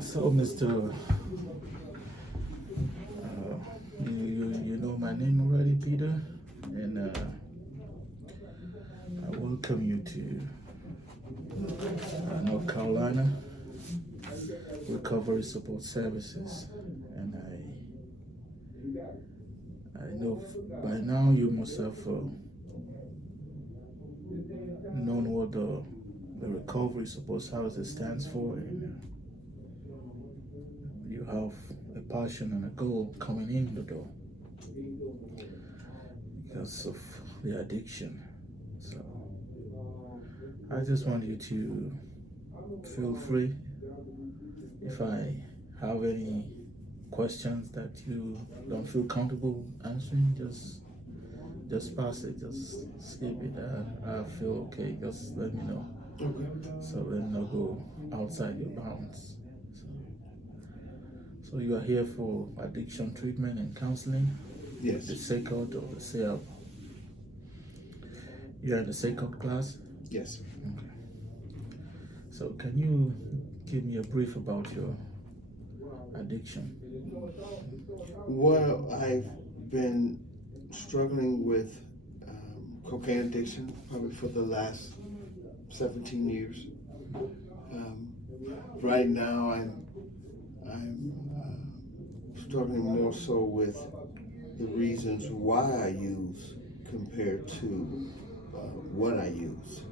So, Mr. You know my name already, Peter, and I welcome you to North Carolina Recovery Support Services. And I know by now you must have known what the Recovery Support Services stands for, and you have a passion and a goal coming in the door because of the addiction. So I just want you to feel free. If I have any questions that you don't feel comfortable answering, just pass it, just skip it. I feel okay, just let me know. Okay. So let me not go outside your bounds. So you are here for addiction treatment and counseling? Yes. The SACOT or the SAIL? You're in the SACOT class? Yes. Okay. So can you give me a brief about your addiction? Well, I've been struggling with cocaine addiction probably for the last 17 years. Right now, I'm struggling more so with the reasons why I use compared to what I use.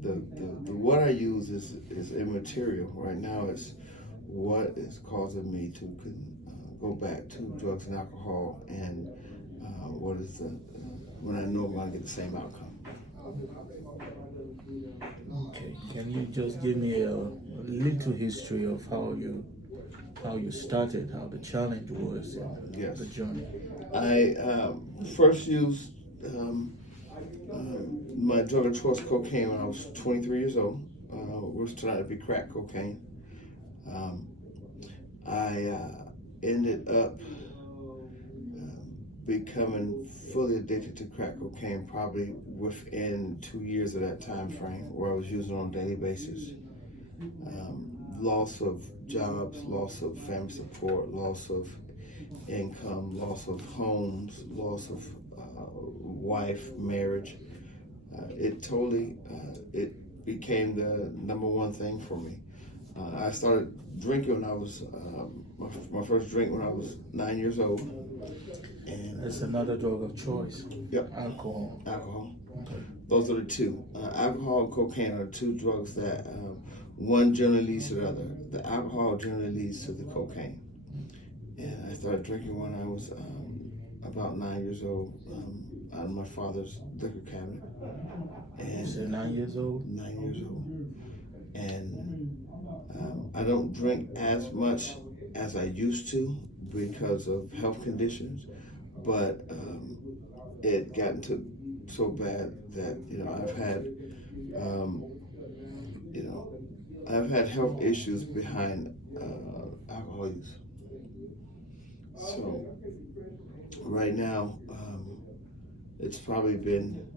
The what I use is immaterial. Right now, it's what is causing me to go back to drugs and alcohol, and what is the when I know I'm going to get the same outcome. Okay. Can you just give me a little history of how you started, how the challenge was, and Yes. the journey? I first used my drug of choice, cocaine, when I was 23 years old. Was turned out to be crack cocaine. I ended up becoming fully addicted to crack cocaine probably within 2 years of that time frame, where I was using it on a daily basis. Loss of jobs, loss of family support, loss of income, loss of homes, loss of wife, marriage. It became the number one thing for me. I started drinking when I was, my first drink when I was 9 years old. And It's another drug of choice. Yep. Alcohol. Alcohol. Okay. Those are the two. Alcohol and cocaine are two drugs that one generally leads to the other. The alcohol generally leads to the cocaine. And I started drinking when I was about 9 years old, out of my father's liquor cabinet. And You said 9 years old? 9 years old. And I don't drink as much as I used to because of health conditions, but it got into so bad that I've had health issues behind alcohol use. So right now, it's probably been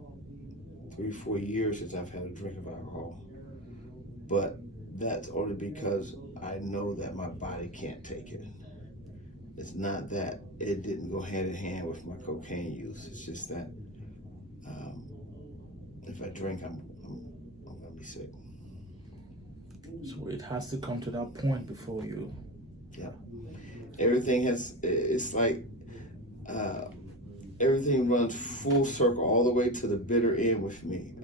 3-4 years since I've had a drink of alcohol, but that's only because I know that my body can't take it. It's not that it didn't go hand in hand with my cocaine use. It's just that if I drink, I'm gonna be sick. So it has to come to that point before you. Yeah. It's like everything runs full circle all the way to the bitter end with me.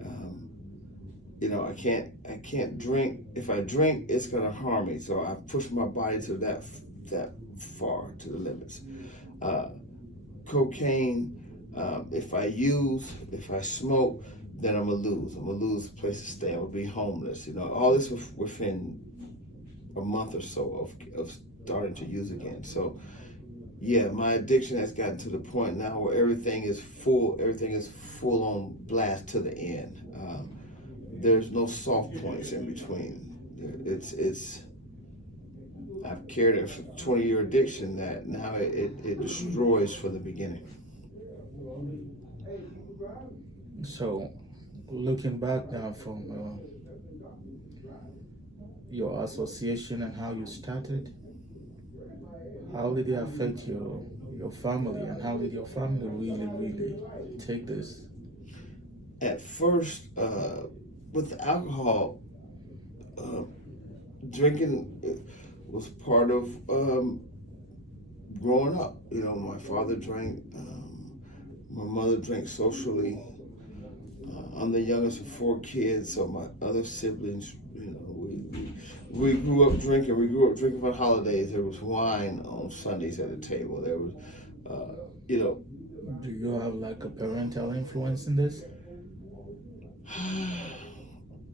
I can't drink. If I drink, it's gonna harm me. So I push my body to that far, to the limits. Cocaine, if I smoke, then I'm gonna lose. I'm gonna lose a place to stay. I'm gonna be homeless. All this within a month or so of starting to use again. So yeah, my addiction has gotten to the point now where everything is full on blast to the end. There's no soft points in between. I've carried a 20-year addiction that now it destroys from the beginning. So looking back now from your association and how you started? How did it affect your family, and how did your family really take this? At first, with alcohol, drinking was part of growing up. You know, my father drank, my mother drank socially. I'm the youngest of 4 kids, so my other siblings, you know, we grew up drinking. We grew up drinking for holidays. There was wine on Sundays at the table. There was, you know. Do you have like a parental influence in this?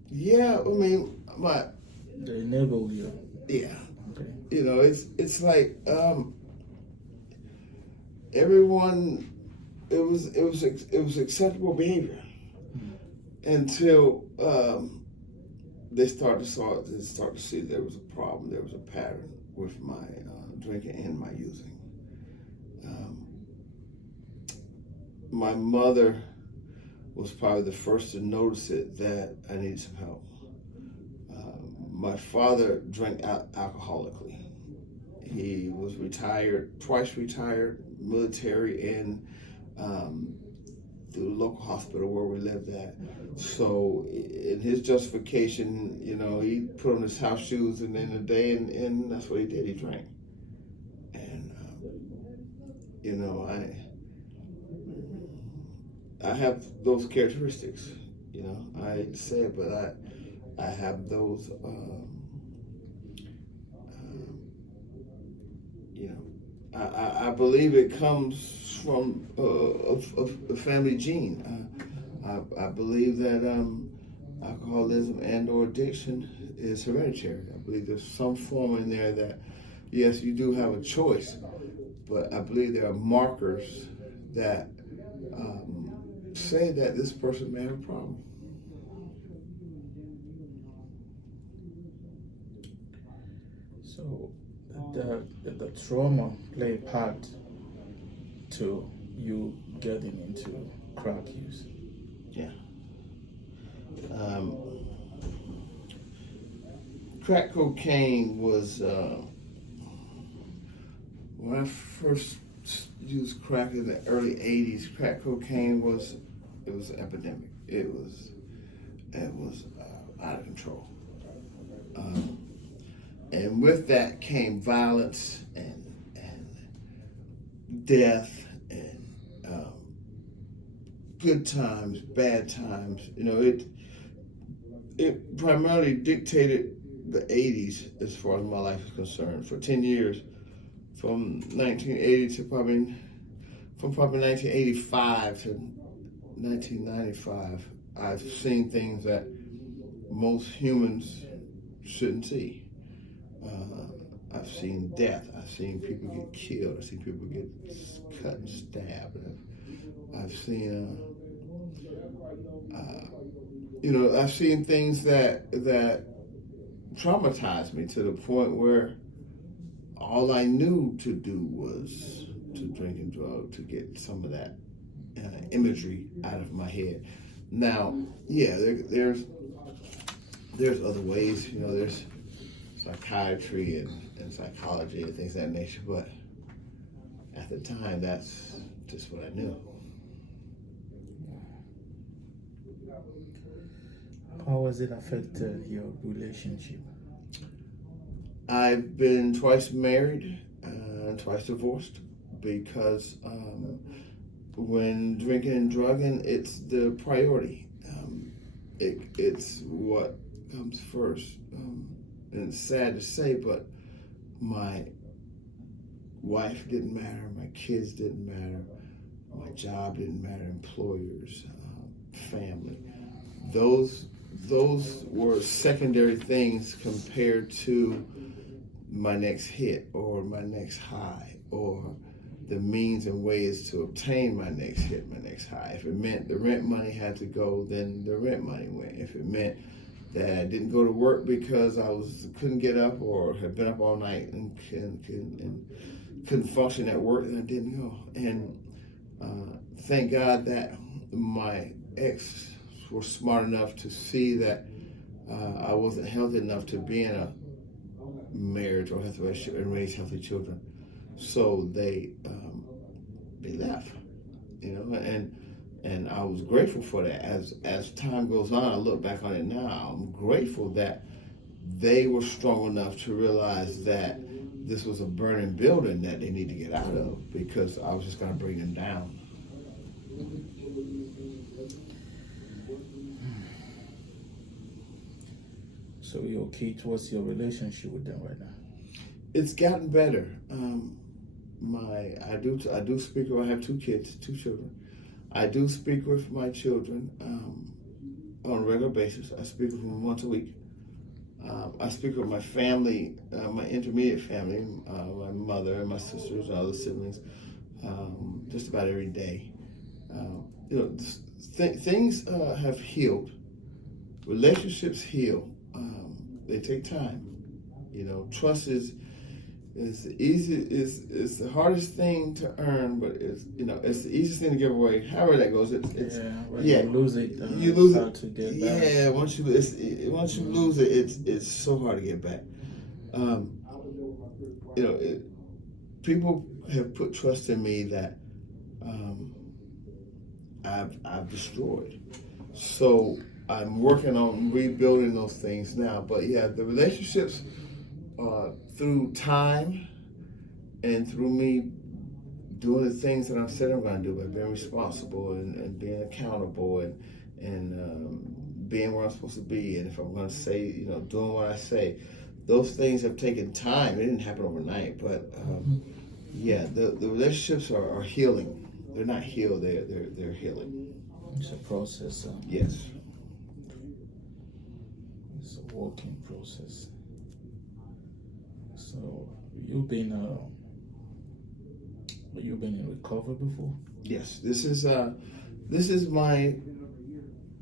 Yeah, I mean, They enable you. Yeah. Okay. You know, it's like everyone. It was acceptable behavior until they start to see there was a problem. There was a pattern with my drinking and my using. My mother was probably the first to notice it, that I needed some help. My father drank alcoholically. He was retired, twice retired, military, and through the local hospital where we lived at. So in his justification, you know, he put on his house shoes and then a day, and that's what he did. He drank. And, you know, I have those characteristics, you know. I hate to say it, but I have those, you know, I believe it comes from a family gene. I believe that alcoholism and or addiction is hereditary. I believe there's some form in there that, yes, you do have a choice, but I believe there are markers that say that this person may have a problem. So the trauma play a part to you getting into crack use. Yeah. Crack cocaine was when I first used crack in the early '80s. Crack cocaine was an epidemic. It was out of control. And with that came violence and death and good times, bad times. You know, it primarily dictated the '80s as far as my life is concerned. For 10 years, from 1980 to probably 1985 to 1995, I've seen things that most humans shouldn't see. I've seen death. I've seen people get killed. I've seen people get cut and stabbed. I've seen, you know, I've seen things that traumatized me to the point where all I knew to do was to drink and drug to get some of that imagery out of my head. Now, yeah, there's other ways. You know, there's psychiatry and psychology and things of that nature, but at the time, that's just what I knew. How has it affected your relationship? I've been twice married and twice divorced because when drinking and drugging, it's the priority. It's what comes first. And it's sad to say, but my wife didn't matter, my kids didn't matter, my job didn't matter, employers, family. Those were secondary things compared to my next hit or my next high or the means and ways to obtain my next hit, my next high. If it meant the rent money had to go, then the rent money went. If it meant that I didn't go to work because I couldn't get up or had been up all night and couldn't function at work, and I didn't go. And thank God that my ex were smart enough to see that I wasn't healthy enough to be in a marriage or healthy relationship and raise healthy children. So they left, and I was grateful for that. As time goes on, I look back on it now. I'm grateful that they were strong enough to realize that this was a burning building that they need to get out of, because I was just going to bring them down. So you're okay towards your relationship with them right now? It's gotten better. I do speak with. I have 2 children. I do speak with my children on a regular basis. I speak with them once a week. I speak with my family, my intermediate family, my mother and my sisters and other siblings, just about every day. Things have healed. Relationships heal. They take time. Trust is the hardest thing to earn, but it's the easiest thing to give away. However that goes, you lose it, you lose hard it. to get back. Yeah, once you lose it, it's so hard to get back. People have put trust in me that I've destroyed. So I'm working on rebuilding those things now. But yeah, the relationships, through time and through me doing the things that I said I'm going to do, by being responsible and being accountable and being where I'm supposed to be, and if I'm going to say, doing what I say, those things have taken time. It didn't happen overnight, but yeah, the relationships are healing. They're not healed. They're healing. It's a process. Yes. It's a working process. So you've been in recovery before? Yes. This is my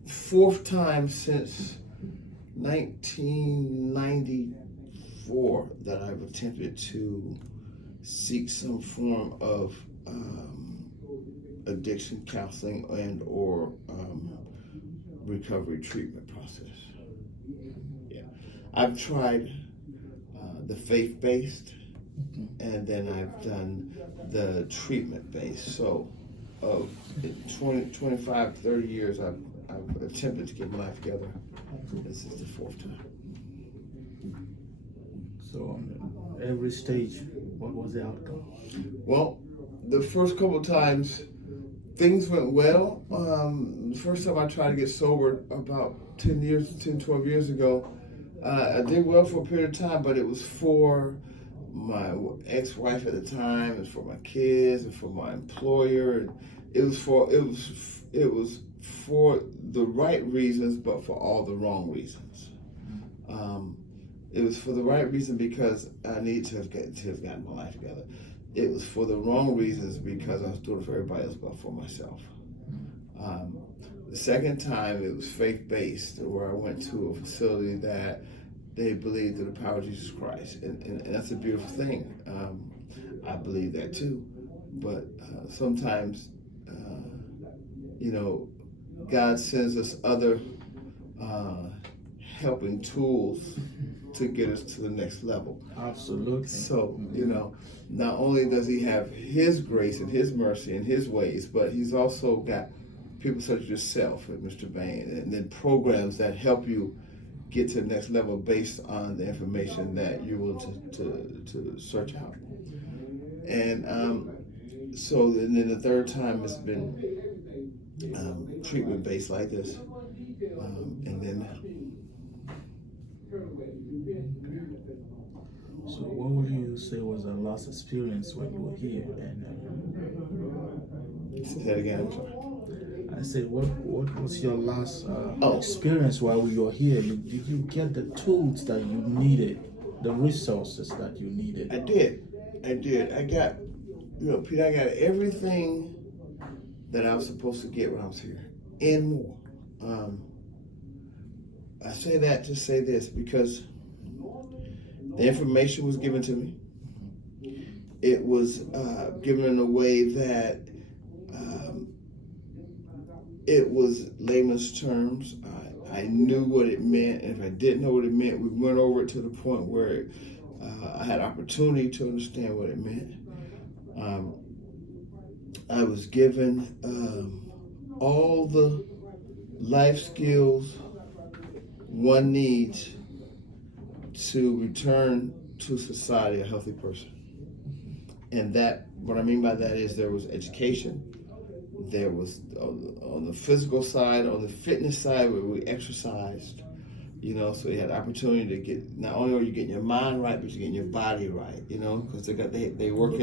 4th time since 1994 that I've attempted to seek some form of addiction counseling and or recovery treatment process. Yeah, I've tried the faith-based, and then I've done the treatment-based. So, 25, 30 years, I've attempted to get my life together. This is the 4th time. So, on every stage, what was the outcome? Well, the first couple of times, things went well. The first time I tried to get sober about 10, 12 years ago, I did well for a period of time, but it was for my ex-wife at the time, it was for my kids, and for my employer. And it was for the right reasons, but for all the wrong reasons. It was for the right reason because I needed to have gotten my life together. It was for the wrong reasons because I was doing it for everybody else but for myself. The second time, it was faith-based, where I went to a facility that they believed in the power of Jesus Christ. And that's a beautiful thing. I believe that too. But sometimes, God sends us other helping tools to get us to the next level. Absolutely. So, not only does he have his grace and his mercy and his ways, but he's also got people such as yourself and Mr. Bain, and then programs that help you get to the next level based on the information that you're willing to search out. And so then the third time it's been treatment based like this, and then now. So what would you say was the last experience when you were here? And say that again. I'm sorry. I said, what was your last experience while you were here? Did you get the tools that you needed, the resources that you needed? I did. I got, Peter, I got everything that I was supposed to get when I was here and more. I say that to say this because the information was given to me. It was given in a way that it was layman's terms. I knew what it meant, and if I didn't know what it meant, we went over it to the point where I had opportunity to understand what it meant. I was given all the life skills one needs to return to society a healthy person. And that, what I mean by that is there was education. There was on the physical side, on the fitness side, where we exercised, so you had opportunity to get, not only are you getting your mind right, but you're getting your body right, because they work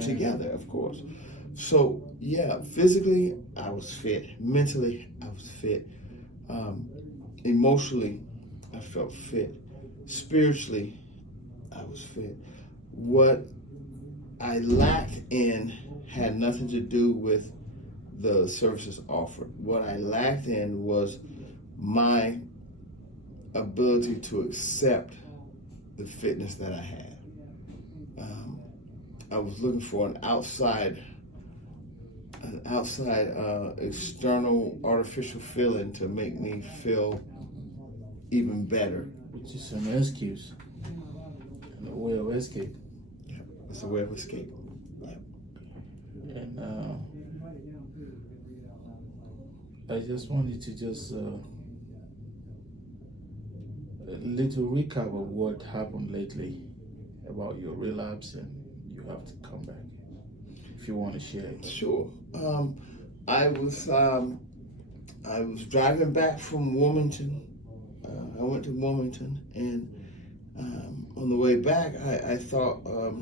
together, of course. So yeah, physically I was fit, mentally I was fit, emotionally I felt fit, spiritually I was fit. What I lacked in had nothing to do with the services offered. What I lacked in was my ability to accept the fitness that I had. I was looking for an outside external artificial feeling to make me feel even better. Which is an excuse, a way of escape. Yeah, it's a way of escape. Yeah. And I just wanted to just a little recap of what happened lately about your relapse, and you have to come back if you want to share it. Sure. I was driving back from Wilmington. I went to Wilmington, and on the way back, I thought a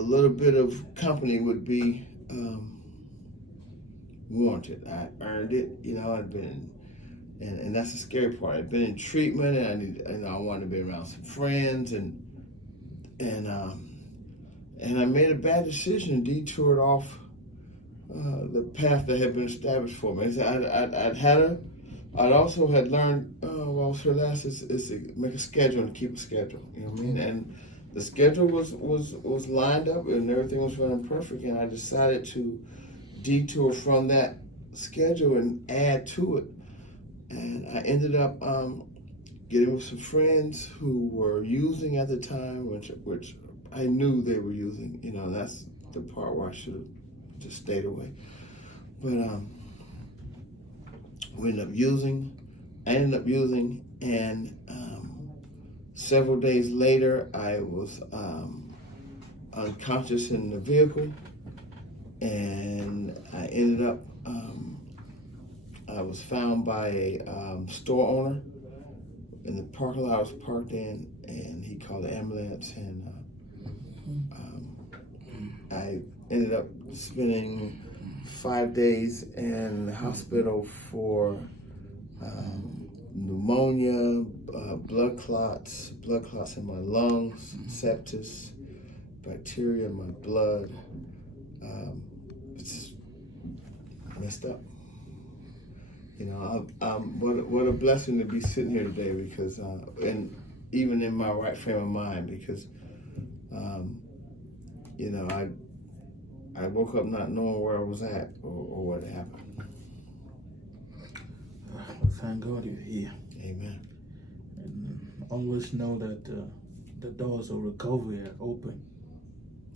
little bit of company would be warranted. I earned it, I'd been, and that's the scary part. I'd been in treatment, and I wanted to be around some friends, and I made a bad decision and detoured off the path that had been established for me. I'd also had learned while I was here last is to make a schedule and keep a schedule. You know what I mean? And the schedule was lined up and everything was running perfect. And I decided to detour from that schedule and add to it. And I ended up getting with some friends who were using at the time, which I knew they were using. That's the part where I should have just stayed away. But I ended up using, and several days later, I was unconscious in the vehicle, and I ended up, I was found by a store owner in the parking lot I was parked in, and he called the ambulance, and I ended up spending 5 days in the hospital for pneumonia, blood clots in my lungs, sepsis, bacteria in my blood. It's messed up. What a blessing to be sitting here today, because and even in my right frame of mind, because I woke up not knowing where I was at or what had happened. Thank God you're here. Amen. And always know that the doors of recovery are open.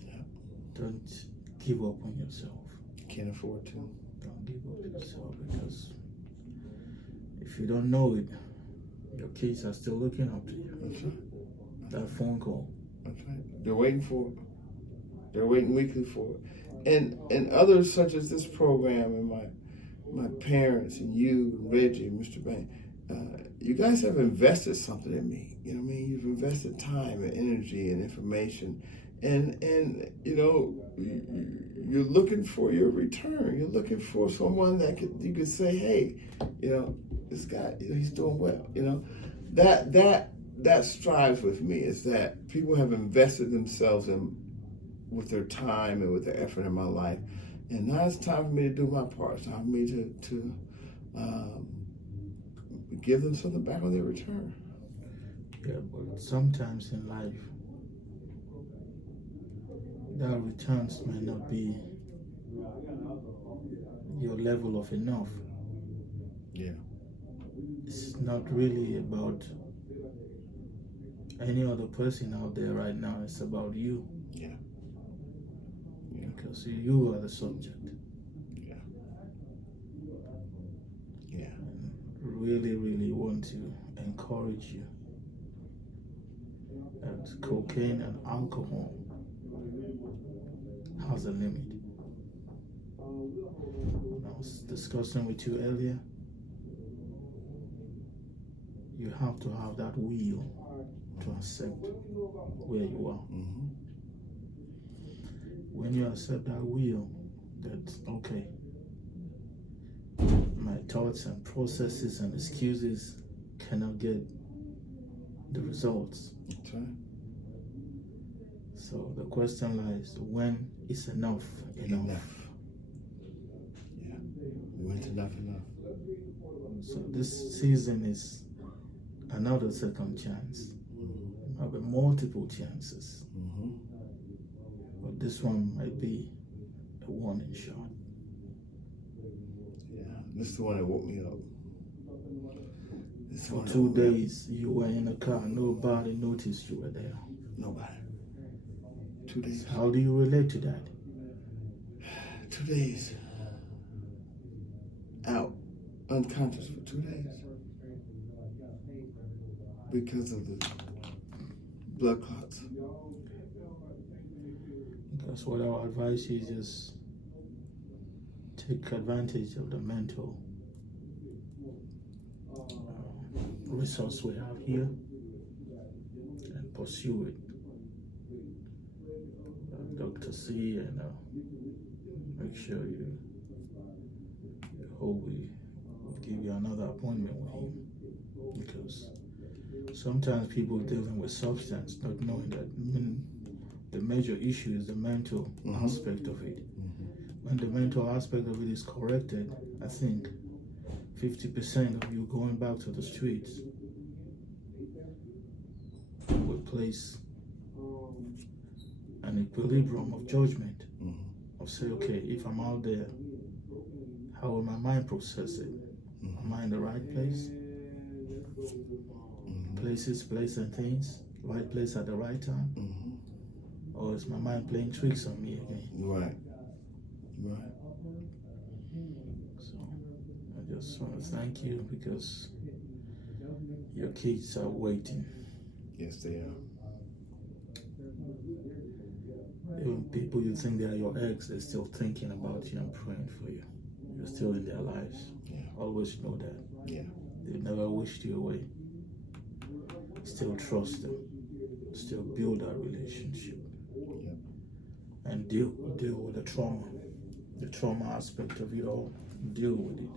Yeah. Don't give up on yourself. Can't afford to. Don't give up on yourself, because if you don't know it, your kids are still looking up to you. That's right. That phone call. That's right. They're waiting for it. They're waiting weekly for it. And others such as this program, and my parents and you, Reggie, and Mr. Bank, you guys have invested something in me. You know what I mean? You've invested time and energy and information, and you're looking for your return. You're looking for someone that you could say, hey, this guy, he's doing well. That strives with me, is that people have invested themselves in with their time and with their effort in my life. And now it's time for me to do my part. It's time for me to give them something back on their return. Yeah, but sometimes in life, that returns might not be your level of enough. Yeah. it's not really about any other person out there right now. It's about you. Yeah. Because you are the subject. Yeah. Yeah. And really, really want to encourage you that cocaine and alcohol has a limit. I was discussing with you earlier. You have to have that will to accept where you are. Mm-hmm. When you accept that will, that okay, my thoughts and processes and excuses cannot get the results. That's right. So the question lies, when is enough enough? Yeah. When's enough? So this season is another second chance. Mm-hmm. There'll be multiple chances. Mm-hmm. But this one might be a warning shot. Yeah. This is the one that woke me up. For 2 days you were in a car, nobody noticed you were there. Nobody. 2 days. How do you relate to that? 2 days. Out. Unconscious for 2 days. Because of the blood clots. That's what I would advise you, just take advantage of the mental resource we have here and pursue it. Dr. C, and make sure you hope we give you another appointment with him, because sometimes people dealing with substance not knowing that the major issue is the mental aspect of it. When the mental aspect of it is corrected, I think 50% of you going back to the streets will place an equilibrium of judgment, of say, okay, if I'm out there, how will my mind process it? Am I in the right place? Places, place and things, right place at the right time? Or is my mind playing tricks on me again? Right. So I just want to thank you, because your kids are waiting. Yes, they are. Even people you think they are your ex, they're still thinking about you and praying for you. You're still in their lives. Yeah. Always know that. Yeah. They never wished you away. Still trust them. Still build that relationship. Yeah. And deal with the trauma aspect of it all. Deal with it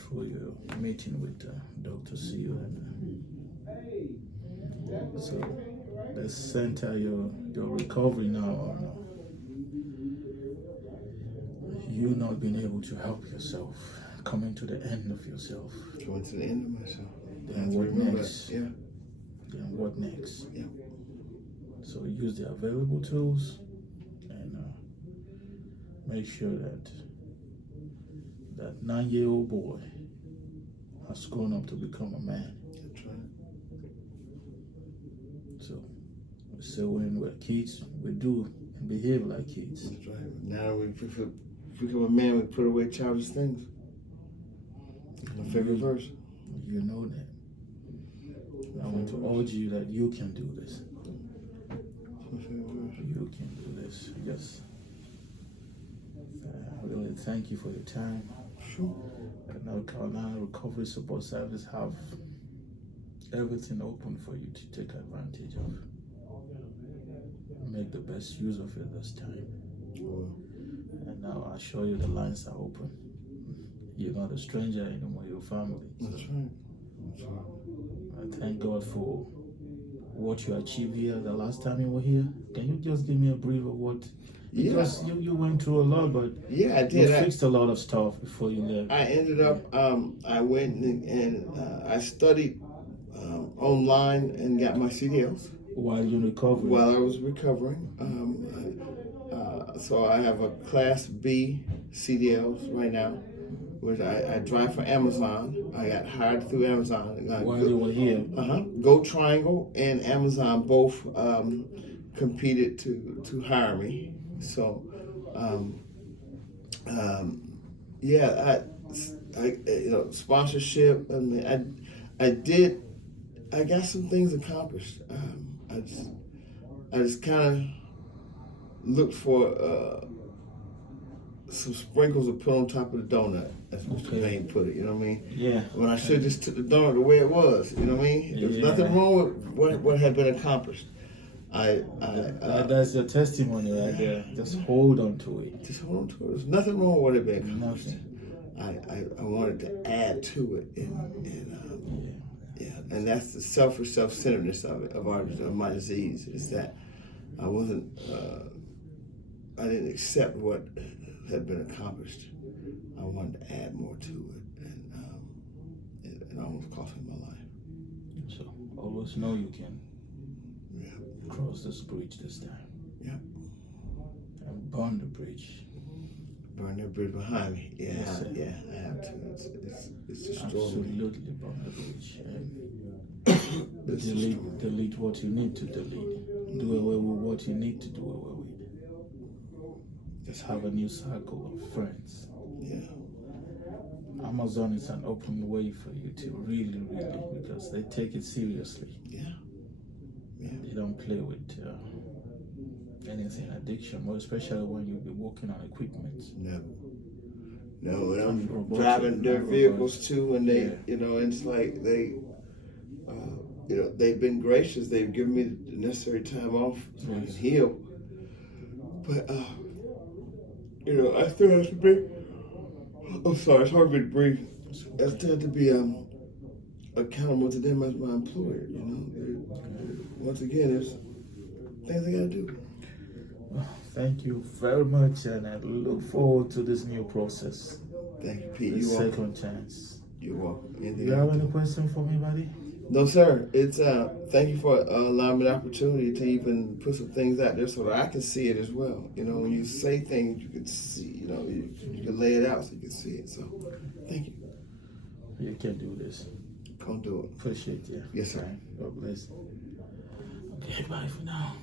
through your meeting with Dr. C. So let's center your recovery now on you not being able to help yourself, coming to the end of yourself. Coming to the end of myself. Then what next? Yeah. Then what next? Yeah. So use the available tools and make sure that that 9-year-old boy has grown up to become a man. That's right. So when we're kids, we do and behave like kids. That's right. Now we become a man, we put away childish things. My favorite verse. You know that. I want to urge you that you can do this. My favorite verse. You can do this. Yes. I really thank you for your time. Sure. And now Carolina Recovery Support Service have everything open for you to take advantage of. Make the best use of it this time. Well, And now I assure you the lines are open. You're not a stranger anymore, you're family. So that's right. That's right. I thank God for what you achieved here the last time you were here. Can you just give me a brief of what? Because you went through a lot, but yeah, I did. You fixed a lot of stuff before you left. I ended up, I went and I studied online and got my CDLs. While you recovered? While I was recovering. So I have a Class B CDLs right now. which I drive for Amazon. I got hired through Amazon. While you were here. Go Triangle and Amazon both competed to hire me. So, yeah, I sponsorship. I mean, I got some things accomplished. I just kind of looked for some sprinkles to put on top of the donut. That's what Mr. Bain put it. You know what I mean? Yeah. When I should have just took the donut the way it was. You know what I mean? There's nothing wrong with what had been accomplished. That's your testimony right there. Just hold on to it. Just hold on to it. There's nothing wrong with what had been accomplished. Nothing. I wanted to add to it, and that's the selfish self-centeredness of my disease. Is that I wasn't. I didn't accept what had been accomplished. I wanted to add more to it, and it almost cost me my life. So always know you can cross this bridge this time. Yeah. And burn the bridge. Burn that bridge behind me. Yeah, Yes, I have to. It's destroying me. Absolutely burn the bridge. And delete what you need to delete. Do away with what you need to do away with. Just have a new circle of friends. Yeah. Amazon is an open way for you to really, because they take it seriously. Yeah. They don't play with anything addiction, more especially when you'll be working on equipment. No, when I'm driving their vehicles too, and they, it's like they, they've been gracious. They've given me the necessary time off so I can heal. But, I still have to be, I'm sorry, it's hard for me to breathe. I still have to be accountable to them as my employer, Once again, there's things I gotta do. Well, thank you very much, and I look forward to this new process. Thank you, Pete. This second chance. You're welcome. Do you have any question for me, buddy? No, sir. It's thank you for allowing me the opportunity to even put some things out there so that I can see it as well. When you say things, you can see. You can lay it out so you can see it. So, thank you. You can do this. Come do it. Appreciate you. Yes, sir. God bless. Okay, bye for now.